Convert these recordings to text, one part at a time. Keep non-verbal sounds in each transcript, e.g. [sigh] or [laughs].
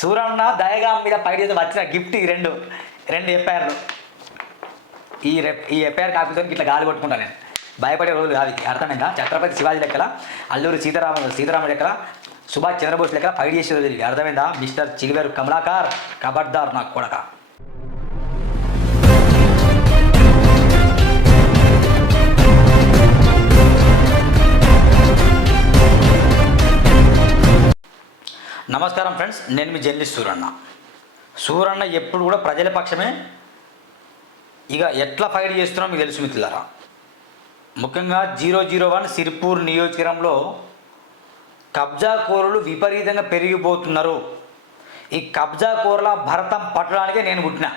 సూరన్న దయగా మీద పై చేసి వచ్చిన గిఫ్ట్ ఈ రెండు రెండు ఎఫ్ఐఆర్లు. ఈ రెప్ ఈ ఎఫ్ఐఆర్ కాపీతో ఇట్లా గాలి కొట్టుకుంటా నేను. భయపడే రోజులు కాదు అర్థమైందా? ఛత్రపతి శివాజీ లెక్కల అల్లూరి సీతారామ సీతారామ లెక్కల సుభాష్ చంద్రబోస్ లెక్కల పైడి చేసే రోజులు అర్థమైందా? మిస్టర్ చిలివేరు కమలాకార్ కబడ్దార్ నాకు కొడక. నమస్కారం ఫ్రెండ్స్ నేను మీ జర్నలిస్ట్ సూరన్న. సూరన్న ఎప్పుడు కూడా ప్రజల పక్షమే. ఇక ఎట్లా ఫైట్ చేస్తున్నారో మీకు తెలుసు మిత్రులారా. ముఖ్యంగా జీరో జీరో వన్ సిర్పూర్ నియోజకవర్గంలో కబ్జా కూరలు విపరీతంగా పెరిగిపోతున్నారు. ఈ కబ్జా కూరల భరతం పట్టడానికే నేను పుట్టిన.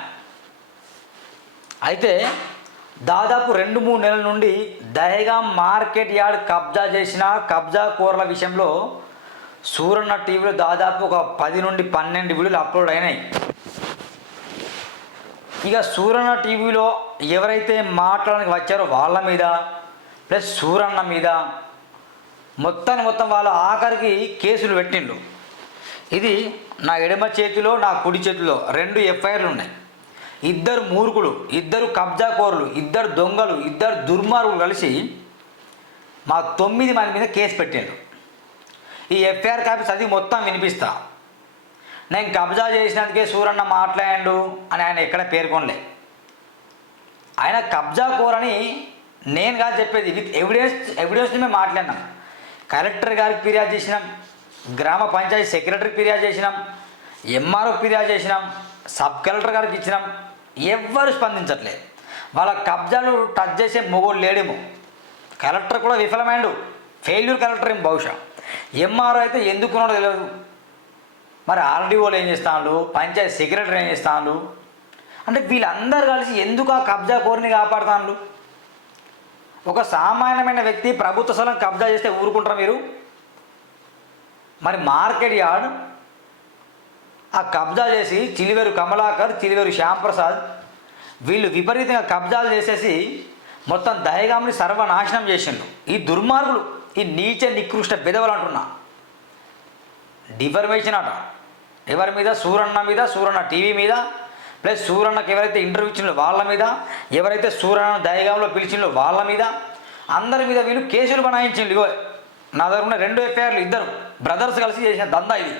అయితే దాదాపు రెండు మూడు నెలల నుండి దయగా మార్కెట్ యార్డ్ కబ్జా చేసిన కబ్జా కూరల విషయంలో సూరన్న టీవీలో దాదాపు ఒక పది నుండి పన్నెండు వీడియోలు అప్లోడ్ అయినాయి. ఇక సూరన్న టీవీలో ఎవరైతే మాట్లాడడానికి వచ్చారో వాళ్ళ మీద ప్లస్ సూరన్న మీద మొత్తాన్ని మొత్తం వాళ్ళ ఆఖరికి కేసులు పెట్టిండ్రు. ఇది నా ఎడమ చేతిలో నా కుడి చేతిలో రెండు ఎఫ్ఐఆర్లు ఉన్నాయి. ఇద్దరు మూర్ఖులు ఇద్దరు కబ్జాకోరులు ఇద్దరు దొంగలు ఇద్దరు దుర్మార్గులు కలిసి మా తొమ్మిది మంది మీద కేసు పెట్టారు ఈ ఎఫ్ఐఆర్ కాపీ చదివి మొత్తం వినిపిస్తా. నేను కబ్జా చేసినందుకే సూరన్న మాట్లాడు అని ఆయన ఎక్కడ పేర్కొనలే. ఆయన కబ్జా కోరని నేను కాదు చెప్పేది. విత్ ఎవిడెన్స్ ఎవిడెన్స్ మేము మాట్లాడినాం. కలెక్టర్ గారికి ఫిర్యాదు చేసినాం. గ్రామ పంచాయతీ సెక్రటరీకి ఫిర్యాదు చేసినాం. ఎంఆర్ఓ ఫిర్యాదు చేసినాం. సబ్ కలెక్టర్ గారికి ఇచ్చినాం. ఎవ్వరు స్పందించట్లేదు వాళ్ళ కబ్జాలు టచ్ చేసే మొగోడు లేడేమో. కలెక్టర్ కూడా విఫలమైండు. ఫెయిల్యూర్ కలెక్టర్ ఏం బహుశా? ఎంఆర్ఓ అయితే ఎందుకున్నాడో తెలియదు మరి ఆర్డీఓలు ఏం చేస్తాను పంచాయతీ సెక్రటరీ ఏం చేస్తాను అంటే వీళ్ళందరూ కలిసి ఎందుకు ఆ కబ్జా కోరిని కాపాడుతాను ఒక సామాన్యమైన వ్యక్తి ప్రభుత్వ స్థలం కబ్జా చేస్తే ఊరుకుంటారు మీరు? మరి మార్కెట్ యార్డ్ ఆ కబ్జా చేసి చిలివేరు కమలాకర్ చిలివేరు శ్యాంప్రసాద్ వీళ్ళు విపరీతంగా కబ్జాలు చేసేసి మొత్తం దయగామిని సర్వనాశనం చేసిండు ఈ దుర్మార్గులు. ఈ నీచ నికృష్ట బెదవలు అంటున్నా. డిఫర్మేషన్ అట ఎవరి మీద? సూరన్న మీద సూరన్న టీవీ మీద ప్లస్ సూరన్నకి ఎవరైతే ఇంటర్వ్యూ ఇచ్చిండో వాళ్ళ మీద ఎవరైతే సూరన్న దయగాంలో పిలిచిండో వాళ్ళ మీద అందరి మీద వీళ్ళు కేసులు బనాయించిండు ఇగో నా దగ్గర ఉన్న రెండు ఎఫ్ఐఆర్లు ఇద్దరు బ్రదర్స్ కలిసి చేసిన దందా ఇది.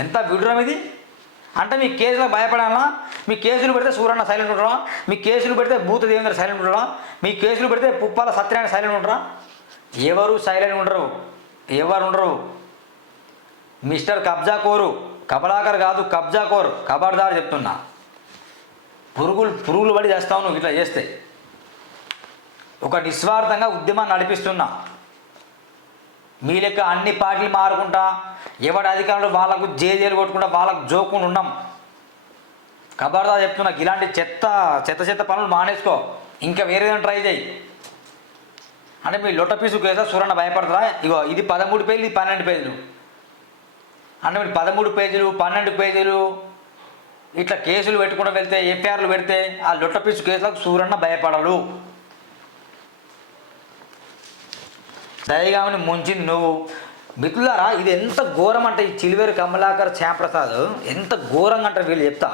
ఎంత విడ్రం ఇది? అంటే మీ కేసులకు భయపడాలా? మీ కేసులు పెడితే సూరన్న సైలెంట్ ఉంటారా? మీ కేసులు పెడితే భూత దేవేంద్ర సైలెంట్ ఉంటారా? మీ కేసులు పెడితే పుప్పాల సత్యనారాయణ సైలెంట్ ఉండరా ఎవరు సైలెంట్ ఉండరు. ఎవరు ఉండరు. మిస్టర్ కబ్జా కోరు. కబలాకర్ కాదు కబ్జా కోరు. కబర్దార్ చెప్తున్నా. పురుగులు పురుగులు పడి చేస్తావు నువ్వు ఇట్లా చేస్తే. ఒక నిస్వార్థంగా ఉద్యమాన్ని నడిపిస్తున్నా. మీ లెక్క అన్ని పార్టీలు మారుకుంటా ఎవడి అధికారులు వాళ్ళకు జేజేలు కొట్టుకుంటా వాళ్ళకు జోకుండా ఉన్నాం కబర్దా చెప్తున్నా ఇలాంటి చెత్త చెత్త చెత్త పనులు మానేసుకో. ఇంకా వేరేదైనా ట్రై చేయి. అంటే మీ లొట్ట పీసు కేసా సూరన్న భయపడతారా? ఇగో ఇది పదమూడు పేజీలు ఇది పన్నెండు పేజీలు. అంటే మీరు పదమూడు పేజీలు పన్నెండు పేజీలు ఇట్లా కేసులు పెట్టుకుంటూ వెళ్తే ఎఫ్ఐఆర్లు పెడితే ఆ లొట్ట పీసు కేసులకు సూరన్న భయపడరు దయగామని ముంచి నువ్వు. మిత్రులారా ఇది ఎంత ఘోరం అంటే ఈ చిలివేరు కమలాకర్ శ్యాంప్రసాద్ ఎంత ఘోరంగా అంటే వీళ్ళు చెప్తా.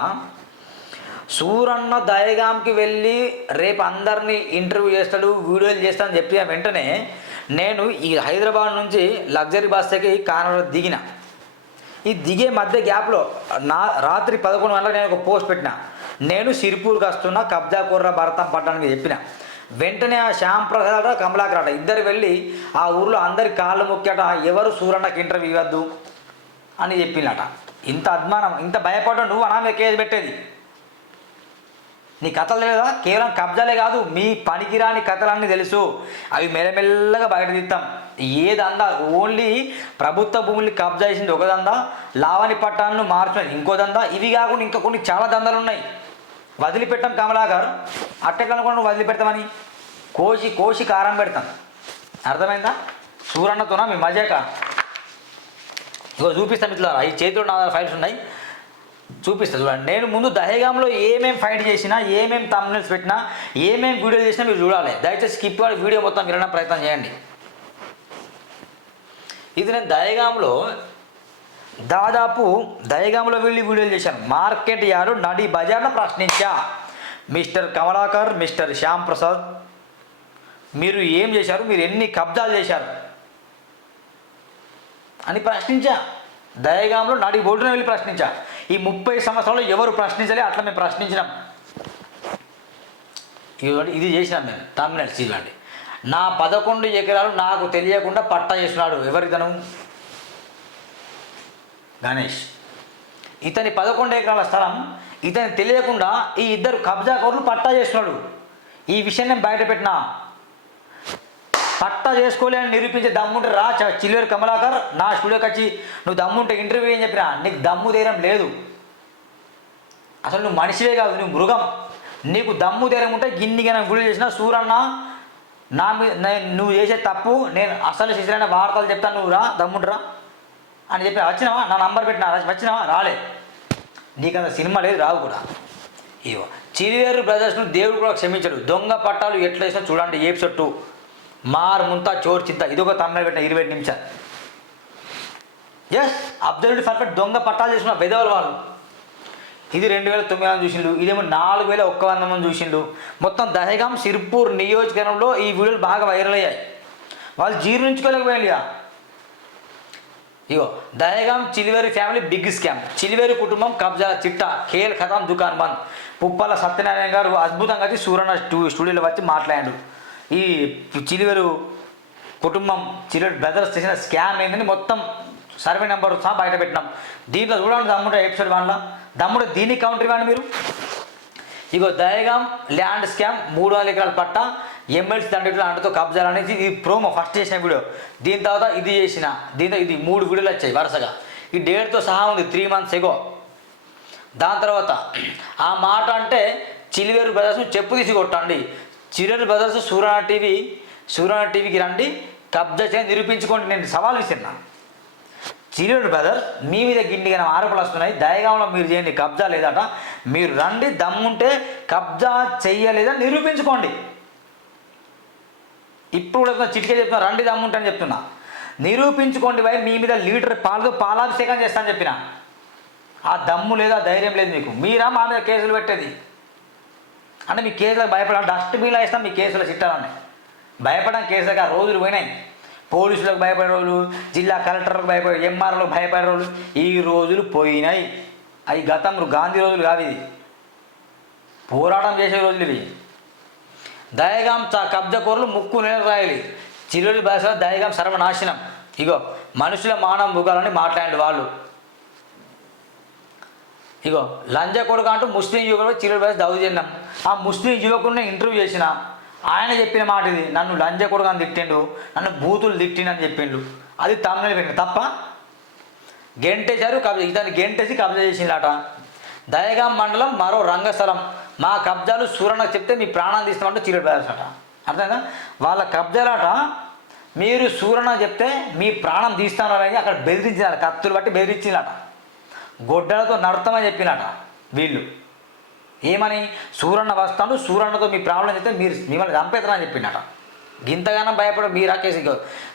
సూరన్న దయగాంకి వెళ్ళి రేపు అందరినీ ఇంటర్వ్యూ చేస్తాడు వీడియోలు చేస్తాడని చెప్పి వెంటనే నేను ఈ హైదరాబాద్ నుంచి లగ్జరీ బస్సుకి ఎక్కి కానలో దిగిన. ఈ దిగే మధ్య గ్యాప్లో నా రాత్రి పదకొండు గంటలకు నేను ఒక పోస్ట్ పెట్టిన. నేను సిరిపూర్కి వస్తున్నా కబ్జా కూర్ర భరతం పట్టడానికి చెప్పిన. వెంటనే ఆ శ్యామ్ ప్రసాద్ కమలాకర్ అట ఇద్దరు వెళ్ళి ఆ ఊర్లో అందరి కాళ్ళు మొక్కట ఎవరు సూరన్నకి ఇంటర్వ్యూ ఇవ్వద్దు అని చెప్పిందట ఇంత అద్మానం ఇంత భయపడ్డా నువ్వు అనామే మీద కేసు పెట్టేది. నీ కథలు లేదా కేవలం కబ్జాలే కాదు మీ పనికిరాని కథలన్నీ తెలుసు. అవి మెల్లమెల్లగా బయట తీస్తాం ఏ దందా ఓన్లీ ప్రభుత్వ భూముల్ని కబ్జా చేసింది ఒక దందా లావణి పట్టాలను మార్చుకుని ఇంకో దందా. ఇవి కాకుండా ఇంకా కొన్ని చాలా దందాలు ఉన్నాయి. వదిలిపెట్టాం కమలా గారు. అనుకున్నా వదిలిపెడతామని కోసి కోసి కారం పెడతాం. అర్థమైందా? సూరన్నతోనా మీ మజాక? ఇగో చూపిస్తాను ఇట్లా ఈ చేతిలో నా ఫైల్స్ ఉన్నాయి. చూపిస్తా చూడండి. నేను ముందు దహేగాంలో ఏమేమి ఫైట్ చేసినా ఏమేమి తమ్నెల్స్ పెట్టినా ఏమేమి వీడియో చేసినా మీరు చూడాలి. దయచేసి స్కిప్ వాడి వీడియో మొత్తం వినడం ప్రయత్నం చేయండి. ఇది నేను దహేగాంలో దాదాపు దయగంలో వెళ్ళి వీడియోలు చేశాను మార్కెట్ యార్డు నడి బజార్ను ప్రశ్నించా. మిస్టర్ కమలాకర్ మిస్టర్ శ్యామ్ ప్రసాద్ మీరు ఏం చేశారు? మీరు ఎన్ని కబ్జాలు చేశారు? అని ప్రశ్నించా. దయగాంలో నడి బోర్డున వెళ్ళి ప్రశ్నించా. ఈ ముప్పై సంవత్సరాలు ఎవరు ప్రశ్నించలే? అట్లా మేము ప్రశ్నించినాం. ఇది చేసినాం మేము. తమిళనాడు చూడండి నా పదకొండు ఎకరాలు నాకు తెలియకుండా పట్టా చేస్తున్నాడు ఎవరితను గణేష్. ఇతని పదకొండు ఎకరాల స్థలం ఇతని తెలియకుండా ఈ ఇద్దరు కబ్జాకోర్లు పట్టా చేస్తున్నాడు. ఈ విషయం నేను బయట పెట్టినా. పట్టా చేసుకోలే అని నిరూపించే దమ్ముంటే రా చిల్లేరు కమలాకర్ నా స్టూడియోకి వచ్చి నువ్వు దమ్ముంటే ఇంటర్వ్యూ ఏం చెప్పినా? నీకు దమ్ము ధైర్యం లేదు. అసలు నువ్వు మనిషివే కాదు నువ్వు మృగం. నీకు దమ్ము ధైర్యం ఉంటే గిన్నిగా గుడి చేసిన సూరన్న నా నువ్వు చేసే తప్పు నేను అసలు చేసిన వార్తలు చెప్తాను నువ్వు రా దమ్ముంటురా అని చెప్పి వచ్చినావా? నా నంబర్ పెట్టినా? వచ్చినావా? రాలే. నీకు అంత సినిమా లేదు రావు కూడా. ఇవో చిరివేరు బ్రదర్స్ను దేవుడు కూడా క్షమించడు. దొంగ పట్టాలు ఎట్లా వేసినా చూడండి ఎపిసోడ్ టూ. మార్ ముంతా చోర్ చింత. ఇదొక తమిళ పెట్టిన ఇరవై నిమిషాలు. ఎస్ అబ్జర్వ్డ్ పర్ఫెక్ట్ దొంగ పట్టాలు చేసిన బెదవల వాళ్ళు. ఇది రెండు వేల తొమ్మిది వందలు చూసిండు. ఇదేమో నాలుగు వేల ఒక్క వంద మంది చూసిండు. మొత్తం దహగాం సిర్పూర్ నియోజకవర్గంలో ఈ వీడియోలు బాగా వైరల్ అయ్యాయి. వాళ్ళు జీర్ణించుకోలేకపోయారు ఇక ఇగో Dayagam Chiliveri family big scam. Chiliveri కుటుంబం కబ్జా చిట్టా ఖేల్ ఖతాం దుకాన్ బంద్. పుప్పల సత్యనారాయణ గారు అద్భుతంగా వచ్చి స్టూ స్టూడియోలో వచ్చి మాట్లాడాడు. ఈ చిలివేరు కుటుంబం చిలివేరు బ్రదర్స్ చేసిన స్కామ్ ఏంటని మొత్తం సర్వే నెంబర్ సహా బయట పెట్టినాం. దీంట్లో చూడండి దమ్ముడు ఎపిసోడ్ వన్లో దమ్ముడు దీనికి కౌంటర్ ఇవ్వండి మీరు. ఇగో దయగాం ల్యాండ్ స్కామ్ మూడు వందల ఎకరాల పట్ట. ఎమ్మెల్సీ తండ్రి అంటతో కబ్జాలు అనేది ఇది ప్రోమో ఫస్ట్ చేసిన వీడియో. దీని తర్వాత ఇది చేసిన దీంతో ఇది మూడు వీడియోలు వచ్చాయి వరుసగా. ఈ డేట్తో సహా ఉంది త్రీ మంత్స్ ఎగో దాని తర్వాత ఆ మాట అంటే చిలివేరు బ్రదర్స్ చెప్పు తీసి కొట్టండి. చిలివేరు బ్రదర్స్ సూర్యనా టీవీ సూర్యనా టీవీకి రండి కబ్జా చేసి నిరూపించుకోండి నేను సవాల్ విసిరినా. చిరుడు బ్రదర్ మీ మీద గిన్నెగా ఆరోపణలు వస్తున్నాయి. దయగాంలో మీరు చేయండి కబ్జా లేదట. మీరు రండి దమ్ముంటే కబ్జా చెయ్యలేదా నిరూపించుకోండి. ఇప్పుడు కూడా చిట్కే చిటికే చెప్తున్నా రండి దమ్ముంటే అని చెప్తున్నా. నిరూపించుకోండి భయ్ మీ మీద లీటర్ పాలతో పాలాభిషేకం చేస్తాను చెప్పిన. ఆ దమ్ము లేదా ధైర్యం లేదు మీకు. మీరా మా మీద కేసులు పెట్టేది? అంటే మీ కేసులకు భయపడ డస్ట్బిన్లో వేస్తాం మీ కేసులో చిట్టాలని. భయపడడం కేసులకు ఆ రోజులు పోయినాయి. పోలీసులకు భయపడే రోజులు జిల్లా కలెక్టర్లకు భయపడే ఎంఆర్ఓలకు భయపడే రోజులు ఈ రోజులు పోయినాయి. అవి గతంలో గాంధీ రోజులు కాదు ఇది. పోరాటం చేసే రోజులు ఇవి. దయగాం చ కబ్జకోరులు ముక్కు నేల రాయలి. భాషలో దయగాం సర్వనాశనం. ఇగో మనుషుల మానం భూగాలని మాట్లాడండి వాళ్ళు. ఇగో లంజ కొడుకు అంటూ ముస్లిం యువకుడు చిరుడు భాష దౌర్జన్యం ఆ ముస్లిం యువకుడిని ఇంటర్వ్యూ చేసిన. ఆయన చెప్పిన మాట ఇది. నన్ను లంజ కొడుకు అని తిట్టిండు. నన్ను బూతులు తిట్టిండు చెప్పిండు. అది తమిళ పెట్టిండు తప్ప గెంటేశారు కబ్జా ఇతను గెంటేసి కబ్జా చేసిందట దయగాం మండలం మరో రంగస్థలం. మా కబ్జాలు సూరన్నకు చెప్తే మీ ప్రాణం తీస్తామంటే చీరడు అట అర్థమైందా? వాళ్ళ కబ్జాలట మీరు సూరన్న చెప్తే మీ ప్రాణం తీస్తానని అక్కడ బెదిరించినారు. కత్తులు బట్టి బెదిరించినట గొడ్డలతో నడతామని చెప్పినట వీళ్ళు. ఏమని? సూరన్న వస్తాను సూరన్నతో మీ ప్రాబ్లం చెప్తే మీరు మిమ్మల్ని చంపేస్తారని చెప్పినట గింతగానం భయపడ మీరు రాకేసి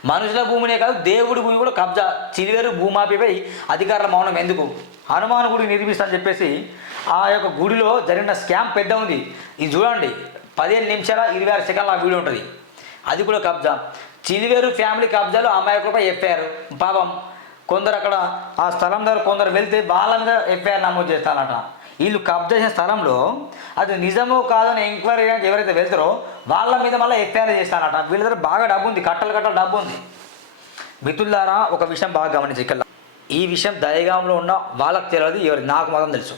మనుషుల భూమినే కాదు దేవుడి భూమి కూడా కబ్జా చిలివేరు భూమాపిపై అధికారుల మౌనం. ఎందుకు? హనుమాన్ గుడి నిర్మిస్తానని చెప్పేసి ఆ యొక్క గుడిలో జరిగిన స్కామ్ పెద్ద ఉంది. ఇది చూడండి పదిహేను నిమిషాల ఇరవై ఆరు సెకండ్ల వీడియో ఉంటుంది. అది కూడా కబ్జా. చిలివేరు ఫ్యామిలీ కబ్జాలు అమాయకులపై ఎఫ్ఐఆర్. పాపం కొందరు అక్కడ ఆ స్థలం దగ్గర కొందరు వెళ్తే వాళ్ళ మీద ఎఫ్ఐఆర్ నమోదు చేస్తారట. వీళ్ళు కబ్జా చేసిన స్థలంలో అది నిజమో కాదని ఎంక్వైరీ చేయడానికి ఎవరైతే వెళ్తారో వాళ్ళ మీద మళ్ళీ ఎఫ్ఐఆర్ చేస్తారట. వీళ్ళ దగ్గర బాగా డబ్బు ఉంది కట్టలు కట్టలు డబ్బు ఉంది. మిత్రులారా ఒక విషయం బాగా గమనించి ఇక్కడ ఈ విషయం దయగాంలో ఉన్న వాళ్ళకి తెలియదు ఎవరి నాకు మాత్రం తెలుసు.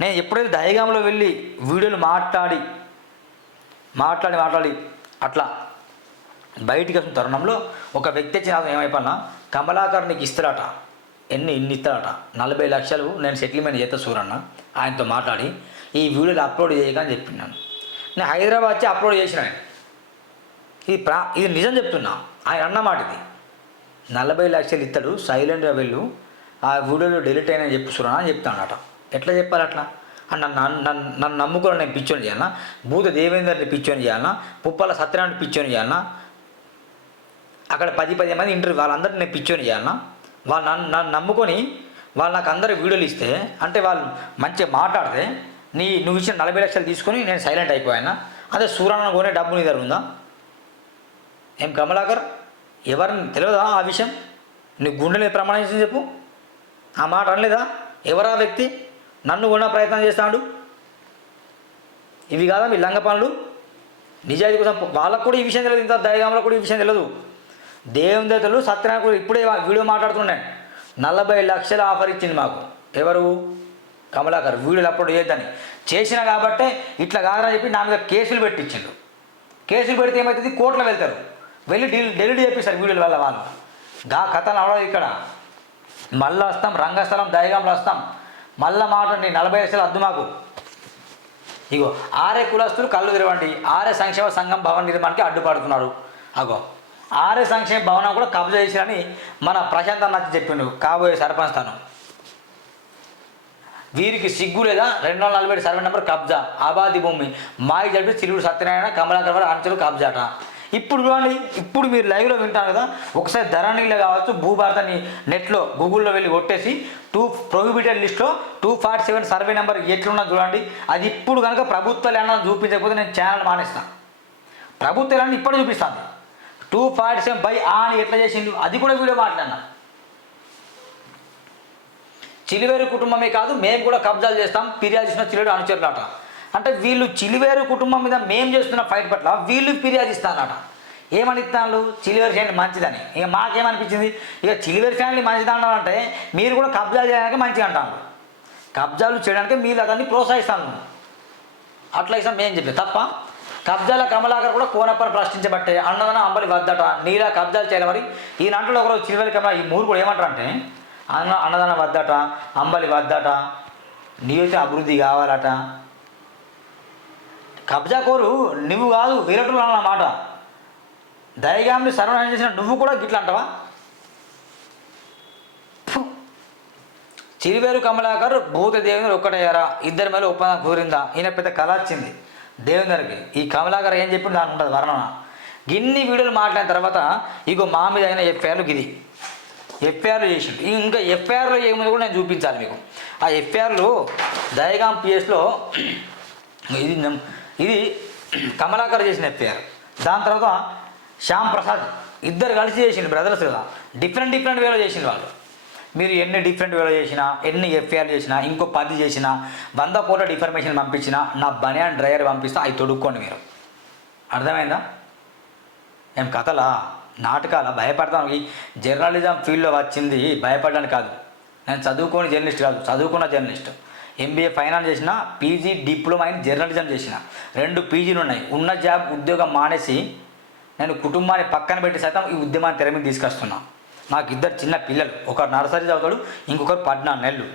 నేను ఎప్పుడైతే దయగాంలో వెళ్ళి వీడియోలు మాట్లాడి మాట్లాడి మాట్లాడి అట్లా బయటికి వచ్చిన తరుణంలో ఒక వ్యక్తి వచ్చిన ఏమైపోయినా కమలాకర్ నీకు ఇస్తారట ఎన్ని ఇన్ని ఇస్తారట నలభై లక్షలు నేను సెటిల్మెంట్ చేస్తా సూరన్న. ఆయనతో మాట్లాడి ఈ వీడియోలు అప్లోడ్ చేయక అని చెప్పినాను నేను. హైదరాబాద్ వచ్చి అప్లోడ్ చేసిన ఆయన. ఇది ప్రా ఇది నిజం చెప్తున్నా. ఆయన అన్నమాట ఇది నలభై లక్షలు ఇస్తాడు సైలెంట్గా వెళ్ళు. ఆ వీడియోలో డిలీట్ అయినా చెప్పు సూరన్న అని చెప్తాడట. ఎట్లా చెప్పాలి అట్లా నన్ను నన్ను నన్ను నమ్ముకొని నేను పిచ్చోని చేయాలన్నా భూత దేవేందర్ని పిచ్చోని చేయాలన్నా పుప్పల సత్యనారాయణ పిచ్చోని చేయాలన్నా అక్కడ పది పది మంది ఇంటర్వ్యూ వాళ్ళందరినీ నేను పిచ్చోని చేయాలన్నా వాళ్ళు నన్ను నన్ను నమ్ముకొని వాళ్ళు నాకు అందరూ వీడియోలు ఇస్తే అంటే వాళ్ళు మంచిగా మాట్లాడితే నీ నువ్వు ఇచ్చిన నలభై లక్షలు తీసుకొని నేను సైలెంట్ అయిపోయాను? అదే సూరన్న కొనే డబ్బు నీ దగ్గర ఉందా? ఏం కమలాకర్? ఎవరిని తెలియదా ఆ విషయం? నీ గుండెని ప్రమాణించి చెప్పు. ఆ మాట అనలేదా? ఎవరా వ్యక్తి? నన్ను కొన్న ప్రయత్నం చేస్తాడు? ఇవి కాదా మీ లంగ పనులు? నిజాయితీ కోసం వాళ్ళకు కూడా ఈ విషయం తెలియదు ఇంత దయగామలకు కూడా ఈ విషయం తెలియదు. దేవుని దేవతలు సత్యనారాయణ కూడా ఇప్పుడే వీడియో మాట్లాడుతున్నాయి నలభై లక్షల ఆఫర్ ఇచ్చింది మాకు. ఎవరు? కమలాకర్. వీడియోలు అప్లోడ్ చేయొద్దని. చేసిన కాబట్టే ఇట్లా కాదని చెప్పి నా మీద కేసులు పెట్టించిండు. కేసులు పెడితే ఏమవుతుంది కోర్టులో వెళ్తారు. వెళ్ళి డీల్ డెలివరీ చేపిస్తారు వీడియోల వల్ల వాళ్ళు. గా కథ అవడదు ఇక్కడ. మళ్ళీ వస్తాం రంగస్థలం దయగంలో వస్తాం మళ్ళా మాట నీ నలభై లక్షలు అద్దు మాకు. ఇగో ఆరే కులస్తులు కళ్ళు తెరవండి. ఆరే సంక్షేమ సంఘం భవన నిర్మాణానికి అడ్డుపడుతున్నారు. అగో ఆరే సంక్షేమ భవనం కూడా కబ్జా చేసిరని మన ప్రశాంత్ నచ్చి చెప్పిండు కాబోయే సర్పంచ్ తను. వీరికి సిగ్గు లేదా? రెండు వందల నలభై సర్వే నెంబర్ కబ్జా. ఆబాది భూమి. మాయి జరిపి చిలువుడు సత్యనారాయణ కమలాకర్ వారి అంచెలు కబ్జాట. ఇప్పుడు చూడండి ఇప్పుడు మీరు లైవ్లో వింటారు కదా ఒకసారి ధరణిలో కావచ్చు భూభారతాన్ని నెట్లో గూగుల్లో వెళ్ళి కొట్టేసి టూ ప్రొహిబిటెడ్ లిస్ట్లో two forty seven survey number ఎట్లున్నా చూడండి. అది ఇప్పుడు కనుక ప్రభుత్వ ల్యాండ్ చూపించకపోతే నేను ఛానల్ మానేస్తాను ప్రభుత్వ ల్యాండ్ ఇప్పుడు చూపిస్తాను టూ ఫార్టీ సెవెన్ బై ఆ అని ఎట్లా చేసిండు అది కూడా వీడియో మాట్లాడినా. చిలివేరు కుటుంబమే కాదు మేము కూడా కబ్జాలు చేస్తాం ఫిర్యాదు చేసిన చిలుడు అనుచరులాట. అంటే వీళ్ళు చిలివేరు కుటుంబం మీద మేము చేస్తున్న ఫైట్ పట్ల వీళ్ళు ఫిర్యాదు ఇస్తారట ఏమని ఇస్తాను చిలివేరు ఫ్యామిలీ మంచిదని. ఇక మాకేమనిపించింది? ఇక చిలివేరు ఫ్యామిలీ మంచిది అంటే మీరు కూడా కబ్జాలు చేయడానికి మంచిగా అంటాను కబ్జాలు చేయడానికి మీరు అతన్ని ప్రోత్సహిస్తాను అట్లా ఇస్తాం మేము చెప్పి తప్ప కబ్జాల కమలాకర్ కూడా కోనప్పని ప్రశ్నించబట్టే అన్నదన అంబలి వద్దట. నీలా కబ్జాలు చేయాలి మరి ఈ నాంట్లో ఒకరు చిలివేరు కమల ఈ మూడు కూడా ఏమంటారు అంటే అన్న అన్నదాన వద్దట అంబలి వద్దట నీవైతే అభివృద్ధి కావాలట. కబ్జా కోరు నువ్వు కాదు వీరటులు అన్నమాట దయగామిని సర్వనాశనం చేసిన నువ్వు కూడా గిట్లా అంటావా? చిరివేరు కమలాకర్ భూత దేవుని ఒక్కటయ్యారా ఇద్దరి మీద ఒప్పందం కుదిరిందా? ఈయన పెద్ద కళ వచ్చింది. దేవుని ఈ కమలాకర్ ఏం చెప్పింది దాని ఉంటుంది వర్ణన. గిన్ని వీడియోలు మాట్లాడిన తర్వాత ఇగో మా మీద అయిన ఎఫ్ఐఆర్లు గిది. ఎఫ్ఐఆర్లు చేసిండు. ఇంకా ఎఫ్ఐఆర్లో ఏముంది కూడా నేను చూపించాలి మీకు. ఆ ఎఫ్ఐఆర్లు దయగాం పిఎస్లో ఇది ఇది కమలాకర్ చేసిన ఎఫ్ఐఆర్. దాని తర్వాత శ్యామ్ ప్రసాద్ ఇద్దరు కలిసి చేసిండు బ్రదర్స్ కదా. డిఫరెంట్ డిఫరెంట్ వేలో చేసిండు వాళ్ళు. మీరు ఎన్ని డిఫరెంట్ వేలో చేసినా ఎన్ని ఎఫ్ఐఆర్ చేసినా ఇంకో పది చేసినా వంద కోట్ల డిఫర్మేషన్ పంపించినా నా బనియాన్ డ్రైవర్ పంపిస్తే అవి తొడుక్కోండి మీరు. అర్థమైందా? ఏం కథలా? నాటకాల? భయపడతాం ఈ జర్నలిజం ఫీల్డ్లో వచ్చింది భయపడడానికి కాదు. నేను చదువుకోని జర్నలిస్ట్ కాదు చదువుకున్న జర్నలిస్ట్ ఎంబీఏ ఫైనాన్స్ చేసిన పీజీ డిప్లొమా ఇన్ జర్నలిజం చేసిన. రెండు పీజీలు ఉన్నాయి. ఉన్న జాబ్ ఉద్యోగం మానేసి నేను కుటుంబాన్ని పక్కన పెట్టి సైతం ఈ ఉద్యమాన్ని తెర మీద తీసుకొస్తున్నా. నాకు ఇద్దరు చిన్న పిల్లలు. ఒకరు నర్సరీ చదువుతాడు ఇంకొకరు పద్నాలుగు నెలలు.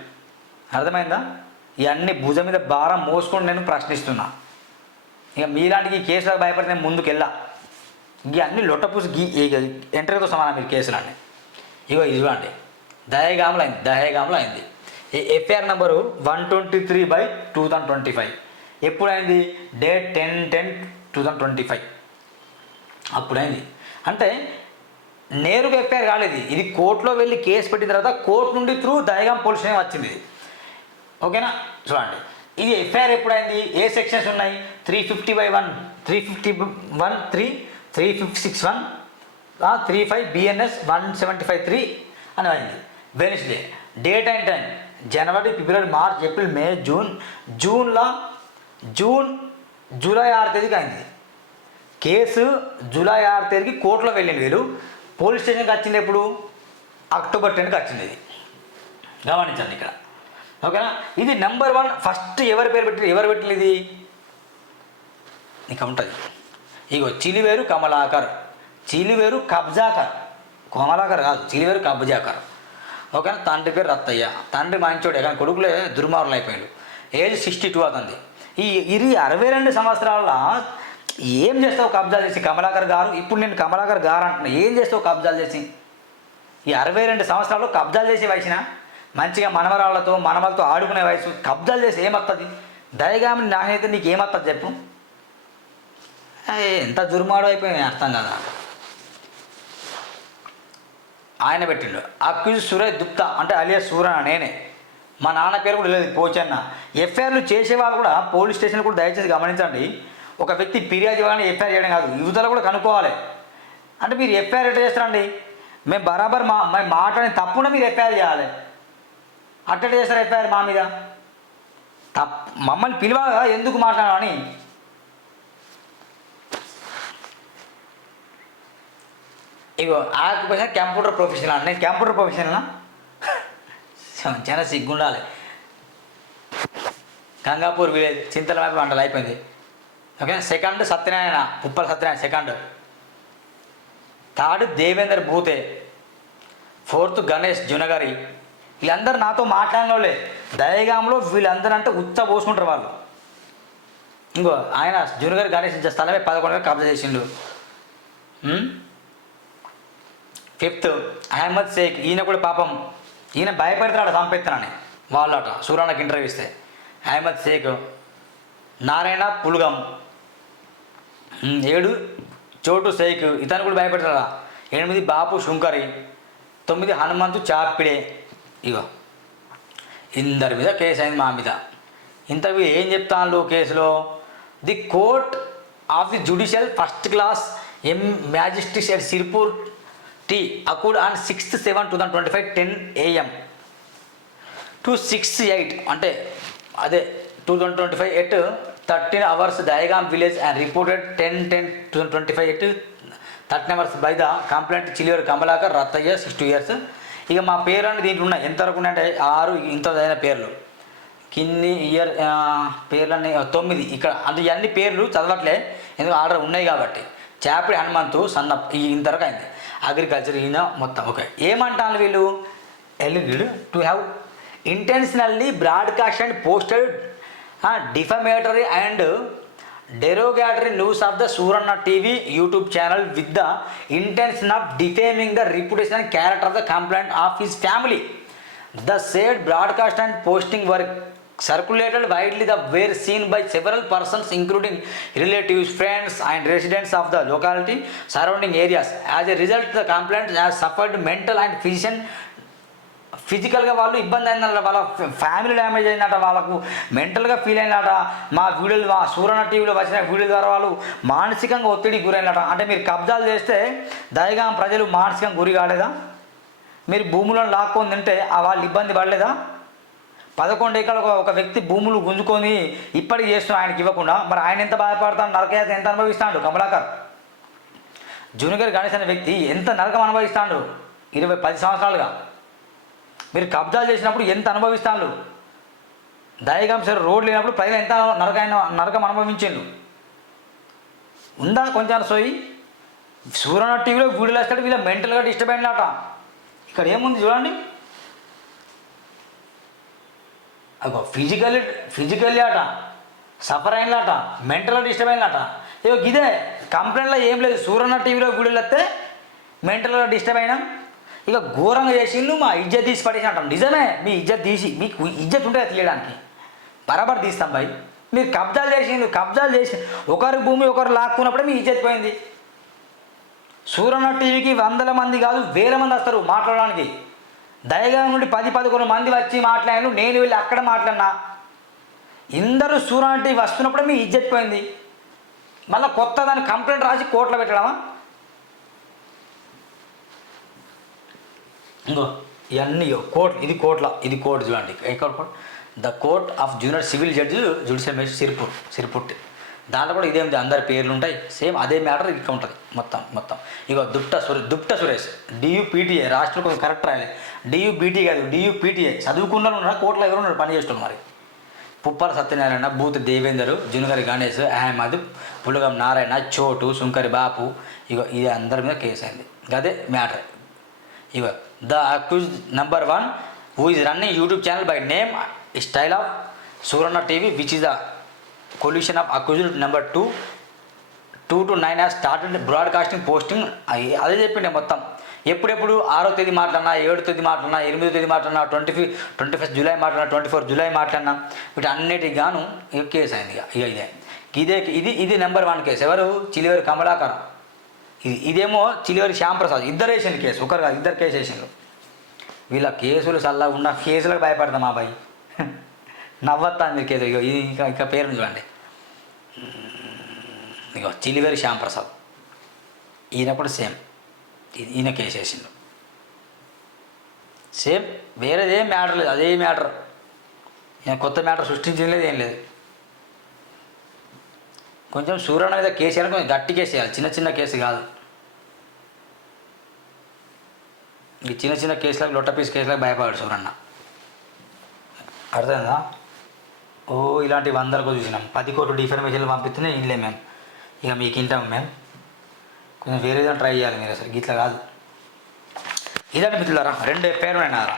అర్థమైందా? ఇవన్నీ భుజం మీద భారం మోసుకొని నేను ప్రశ్నిస్తున్నా. ఇక మీలాంటి ఈ కేసులకు భయపడి నేను ముందుకు వెళ్ళా అన్ని లొట్టపూసి గీ ఎంటర్తో సమానం మీరు అండి ఇగో ఇది చూడండి. దయగాములు అయింది దయగాములు అయింది FIR number one twenty three by two thousand twenty five. ఎప్పుడైంది? Date ten ten two thousand twenty five. అప్పుడైంది. అంటే నేరుగా ఎఫ్ఐఆర్ కాలేదు. ఇది కోర్టులో వెళ్ళి కేసు పెట్టిన తర్వాత కోర్టు నుండి త్రూ దయగాం పోలీస్ స్టేషన్ వచ్చింది ఇది. ఓకేనా? చూడండి. ఇది ఎఫ్ఐఆర్ ఎప్పుడైంది? ఏ సెక్షన్స్ ఉన్నాయి? Three fifty by one three fifty one three three fifty six one three five BNS one seventy five three అని అయింది. వెనిస్డే. Date and time. January February March April May June జూన్లో జూన్ జూలై ఆరు తేదీకి అయింది. Case July ఆరు తేదీకి కోర్టులో వెళ్ళింది వీరు పోలీస్ స్టేషన్కి వచ్చింది ఎప్పుడు? అక్టోబర్ టెన్కి వచ్చింది ఇది. గమనించండి ఇక్కడ. ఓకేనా? ఇది నెంబర్ వన్ ఫస్ట్ ఎవరి పేరు పెట్టి ఎవరు పెట్టింది ఇది? ఇక ఉంటుంది. ఇగో చిలివేరు కమలాకర్. చిలివేరు కబ్జాకర్. కమలాకర్ కాదు చిలివేరు కబ్జాకర్. ఓకేనా? తండ్రి పేరు రత్తయ్య. తండ్రి మంచోడే కానీ కొడుకులే దుర్మార్లు అయిపోయాడు ఏజ్ సిక్స్టీ టూ అవుతుంది. ఈ ఇది అరవై రెండు సంవత్సరాల ఏం చేస్తావు కబ్జాలు చేసి? కమలాకర్ గారు ఇప్పుడు నేను కమలాకర్ గారు అంటున్నా ఏం చేస్తావు కబ్జాలు చేసి? ఈ అరవై రెండు సంవత్సరాలు కబ్జాలు చేసే వయసిన? మంచిగా మనవరాళ్ళతో మనవలతో ఆడుకునే వయసు. కబ్జాలు చేసి ఏమత్తది? దయగామిని నాణ్యత నీకు ఏమత్తది చెప్పు ఎంత దుర్మాడు అయిపోయింది అర్థం కదా? ఆయన పెట్టిండు. అక్యూజ్ సురేష్ గుప్తా అంటే అలియా సూరన నేనే. మా నాన్న పేరు కూడా లేదు పోచన్న. ఎఫ్ఐఆర్లు చేసేవాళ్ళు కూడా పోలీస్ స్టేషన్ కూడా దయచేసి గమనించండి. ఒక వ్యక్తి ఫిర్యాదు ఇవ్వాలని ఎఫ్ఐఆర్ చేయడం కాదు యువతలు కూడా కనుక్కోవాలి. అంటే మీరు ఎఫ్ఐఆర్ ఎట్లా చేస్తారండి? మేము బరాబర్ మా మేము మాట్లాడిన తప్పున మీరు ఎఫ్ఐఆర్ చేయాలి. అట్ట చేస్తారు ఎఫ్ఐఆర్ మా మీద? తప్ మమ్మల్ని పిలవాగా ఎందుకు మాట్లాడాలని? ఇగో ఆక్యుపేషన్ కంప్యూటర్ ప్రొఫెషనల్? నేను కంప్యూటర్ ప్రొఫెషనల్? చాలా [laughs] సిగ్గుండాలి. గంగాపూర్ విలేజ్ చింతల వైపు వంటలు అయిపోయింది. Okay second Satyanarayana Uppala Satyanarayana second. Third Devender Bhute fourth Ganesh Junagari. వీళ్ళందరూ నాతో మాట్లాడినోళ్ళే దయగాంలో వీళ్ళందరూ అంటే ఉత్త పోసుకుంటారు వాళ్ళు. ఇంకో ఆయన జునగరి గణేష్ ఇచ్చే స్థలమే పదకొండు కబ్జా చేసిండు. ఫిఫ్త్ అహ్మద్ షేక్ ఈయన కూడా పాపం ఈయన భయపడతాడు చంపెత్తానని వాళ్ళట సూర్యానికి ఇంటర్వ్యూ ఇస్తే. అహ్మద్ షేక్ నారాయణ పులుగం ఏడు చోటు షేక్ ఇతను కూడా భయపెడతాడా? ఎనిమిది బాపు శుంకరి తొమ్మిది హనుమంతు చాపిడే. ఇగో ఇందరి మీద కేసు అయింది మా మీద. ఇంతకు ఏం చెప్తాను కేసులో? The court of the judicial first class M magistrate Sirpur T అకూడ్ on sixth seven two thousand twenty five ten AM to six eight అంటే అదే two thousand twenty five at thirteen hours Dayagam village and reported ten ten two thousand twenty five eight thirteen hours by the complaint చిలియర్ Kamalakar Rattaiah six two years ఇక మా పేరు అంటే దీంట్లో ఉన్నాయి ఎంతవరకు ఉన్నాయంటే ఆరు ఇంత అయిన పేర్లు. కిన్ని ఇయర్ పేర్లన్నీ తొమ్మిది ఇక్కడ. అంటే ఇవన్నీ పేర్లు చదవట్లే ఎందుకు ఆర్డర్ ఉన్నాయి కాబట్టి. చాపిడి హనుమంతు సన్న ఈ ఇంతవరకు అయింది. అగ్రికల్చర్ ఈయన మొత్తం. ఒక ఏమంటాను వీళ్ళు? L to have intentionally broadcast and posted defamatory and derogatory news of the Suranna TV YouTube channel with the intention of defaming the reputation and character of the complaint of his family the said broadcast and posting work circulated widely the where seen by several persons including relatives friends and residents of the locality surrounding areas as a result the complaint as suffered mental and physician ఫిజికల్గా వాళ్ళు ఇబ్బంది అయిందంట వాళ్ళ family damage అయినట వాళ్ళకు మెంటల్గా feel అయినట మా వీడియోలు మా సూరణ టీవీలో వచ్చిన వీడియో ద్వారా వాళ్ళు మానసికంగా ఒత్తిడి గురైనట అంటే మీరు కబ్జాలు చేస్తే దయగా ప్రజలు మానసికంగా గురి కాలేదా? మీరు భూములను లాక్కొని తింటే ఆ వాళ్ళు ఇబ్బంది పడలేదా? పదకొండు ఎకరాలు ఒక- వ్యక్తి భూములు గుంజుకొని ఇప్పటికి చేస్తున్నాడు ఆయనకి ఇవ్వకుండా మరి ఆయన ఎంత బాధపడతాడు నరకయాత ఎంత అనుభవిస్తాడు? కమలాకర్. జూనియర్ గణేష్ అనే వ్యక్తి ఎంత నరకం అనుభవిస్తాడు? ఇరవై పది సంవత్సరాలుగా. మీరు కబ్జాలు చేసినప్పుడు ఎంత అనుభవిస్తాడు? దయగాం సార్ రోడ్ లేనప్పుడు ప్రజలు ఎంత నరకైన నరకం అనుభవించిండు. ఉందా కొంచెం సోయి? సూర్యన టీవీలో వీడియోలు వేస్తాడు వీళ్ళ మెంటల్గా డిస్టర్బ్ అయినలాట ఇక్కడ ఏముంది చూడండి? అగో ఫిజికల్ ఫిజికల్లీ అట సఫర్ అయినలాట మెంటల్ డిస్టర్బ్ అయినలాట. ఇగో ఇదే కంప్లైంట్లో ఏం లేదు. సూర్యన టీవీలో వీడియోలు వస్తే మెంటల్గా డిస్టర్బ్ అయినా. ఇక ఘోరంగా చేసిండు మా ఇజ్జత్ తీసి పడేసి నిజమే మీ ఇజ్జత్ తీసి మీకు ఇజ్జత్ ఉంటుంది తీయడానికి బరాబర్ తీస్తాం భయ్ మీరు కబ్జాలు చేసిండు కబ్జాలు చేసి ఒకరి భూమి ఒకరు లాక్కున్నప్పుడే మీ ఇజ్జత్ పోయింది. సూర్యన టీవీకి వందల మంది కాదు వేల మంది వస్తారు మాట్లాడడానికి. దయగా నుండి పది పదకొండు మంది వచ్చి మాట్లాడాను నేను వెళ్ళి అక్కడ మాట్లాడినా. ఇందరూ సూరాంటి వస్తున్నప్పుడు మీ ఇజ్జత్ పోయింది. మళ్ళీ కొత్త దాన్ని కంప్లైంట్ రాసి కోర్టులో పెట్టడమా? ఇంకో ఇవన్నీ కోర్ట్ ఇది కోర్టుల ఇది కోర్టు చూడండి. ఎక్కడ court? The court of junior civil judge judicial magistrate Sirpur సిరిపుట్టి దాంట్లో కూడా ఇదేమిది అందరి పేర్లు ఉంటాయి సేమ్ అదే మ్యాటర్ ఇక్కడ ఉంటుంది. మొత్తం మొత్తం. ఇగో దుప్ట సురేష్. దుప్ట సురేష్ డియూపీటీఏ రాష్ట్రం కొంచెం కరెక్ట్ రాయాలి. డియూపీటీ కాదు డియూపీటీఏ చదువుకున్న ఉన్నారు? కోట్ల ఎవరు ఉన్నారు పని చేస్తున్నారు మరి. పుప్పల సత్యనారాయణ బూత్ దేవేందర్ జునుగరి గణేష్ అహ్మద్ పులగం నారాయణ చోటు సుంకరి బాపు. ఇగో ఇది అందరి మీద కేసు అయింది. అదే మ్యాటర్. ఇగ the accuse number one who is running YouTube channel by name style of Suranna TV which is the collusion of accuse number two two to nine has started broadcasting posting అదే చెప్పిండే మొత్తం. ఎప్పుడెప్పుడు? ఆరో తేదీ మాట్లాడినా ఏడో తేదీ మాట్లాడినా ఎనిమిదో తేదీ మాట్లాడినా twenty fifth twenty first July మాట్లాడినా ట్వంటీ ఫోర్ జూలై మాట్లాడినా వీటి అన్నిటికి గాను ఇక కేసు అయింది ఇక ఇక ఇదే. ఇదే ఇది ఇది నెంబర్ వన్ కేసు. ఎవరు? చిలివరి కమలాకర్. ఇది ఇదేమో చిలివరి శ్యాంప్రసాద్. ఇద్దరు వేసింది కేసు. ఒకరు కాదు ఇద్దరు కేసు వేసిండ్రు. వీళ్ళ కేసులు చల్లగా ఉన్న కేసులకు భయపడతాం మా అబ్బాయి. [laughs] నవ్వత్తాను మీరు కేసు. ఇగో ఇది ఇంకా ఇంకా చూడండి. ఇగో చిలివేరి శ్యాంప్రసాద్. ఈయన కూడా సేమ్ ఈయన కేసేసిండు సేమ్ వేరేదేం మ్యాటర్ లేదు. అదే మ్యాటర్. ఈయన కొత్త మ్యాటర్ సృష్టించింది లేదు ఏం లేదు. కొంచెం సూర్యన మీద కేసు వేయాలి కొంచెం గట్టి కేసు వేయాలి. చిన్న చిన్న కేసు కాదు. ఈ చిన్న చిన్న కేసులకు లొట్ట పీస్ కేసులకు భయపడాడు సూరన్న అర్థమైందా? ఓ ఇలాంటి వందలకు చూసినాం. పది కోట్లు డిఫర్మేషన్లు పంపిస్తేనే ఇంట్లో మేము ఇక మీకు ఇంటాం మేము కొంచెం వేరే విధంగా ట్రై చేయాలి మీరు అసలు. ఇట్లా కాదు. ఇదండి మిత్రులారా రెండు పేరు అయినారా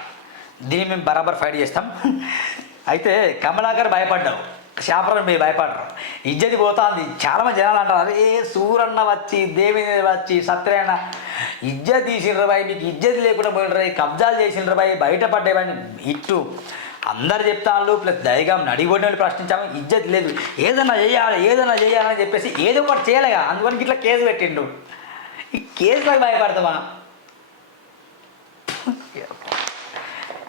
దీన్ని మేము బరాబర్ ఫైట్ చేస్తాం. [laughs] అయితే కమలాకర్ భయపడ్డావు. శాపరం మీరు భయపడరు. ఇజ్జతి పోతుంది. చాలా మంది జనాలు అంటారు అరే సూరన్న వచ్చి దేవిని వచ్చి సత్యనారాయణ. ఇజ్జత్ తీసిండ్రు బాయ్ మీకు ఇజ్జది లేకుండా పోయినరా కబ్జాలు చేసిండ్రు బాయ్ బయటపడ్డాయని ఇట్లు. అందరు చెప్తాను ప్లస్ దయగా నడిగొడిన వాళ్ళు ప్రశ్నించాము ఇజ్జత్ లేదు. ఏదైనా చేయాలి ఏదైనా చేయాలని చెప్పేసి ఏదో ఒకటి చేయలేగా. అందుకని ఇట్లా కేసు పెట్టిండు. ఈ కేసులకు భయపడతామా?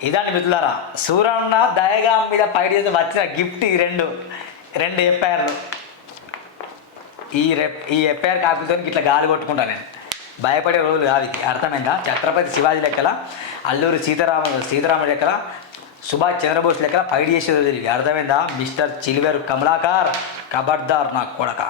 ఇదండి మిత్రులారా సూరన్న దయగా మీద పైడి చేసి వచ్చిన గిఫ్ట్ ఈ రెండు రెండు ఎఫ్ఐఆర్లు. ఈ రెప్ ఈ ఎఫ్ఐఆర్ కాపీతో ఇట్లా గాలి కొట్టుకుంటా నేను. భయపడే రోజులు కాదు అర్థమైందా? ఛత్రపతి శివాజీ లెక్కల అల్లూరి సీతారామ సీతారామ లెక్కల సుభాష్ చంద్రబోస్ లెక్కల ఫైట్ చేసేది అర్థమైందా? మిస్టర్ చిలివేరు కమలాకర్ కబడ్దార్ నా కొడక.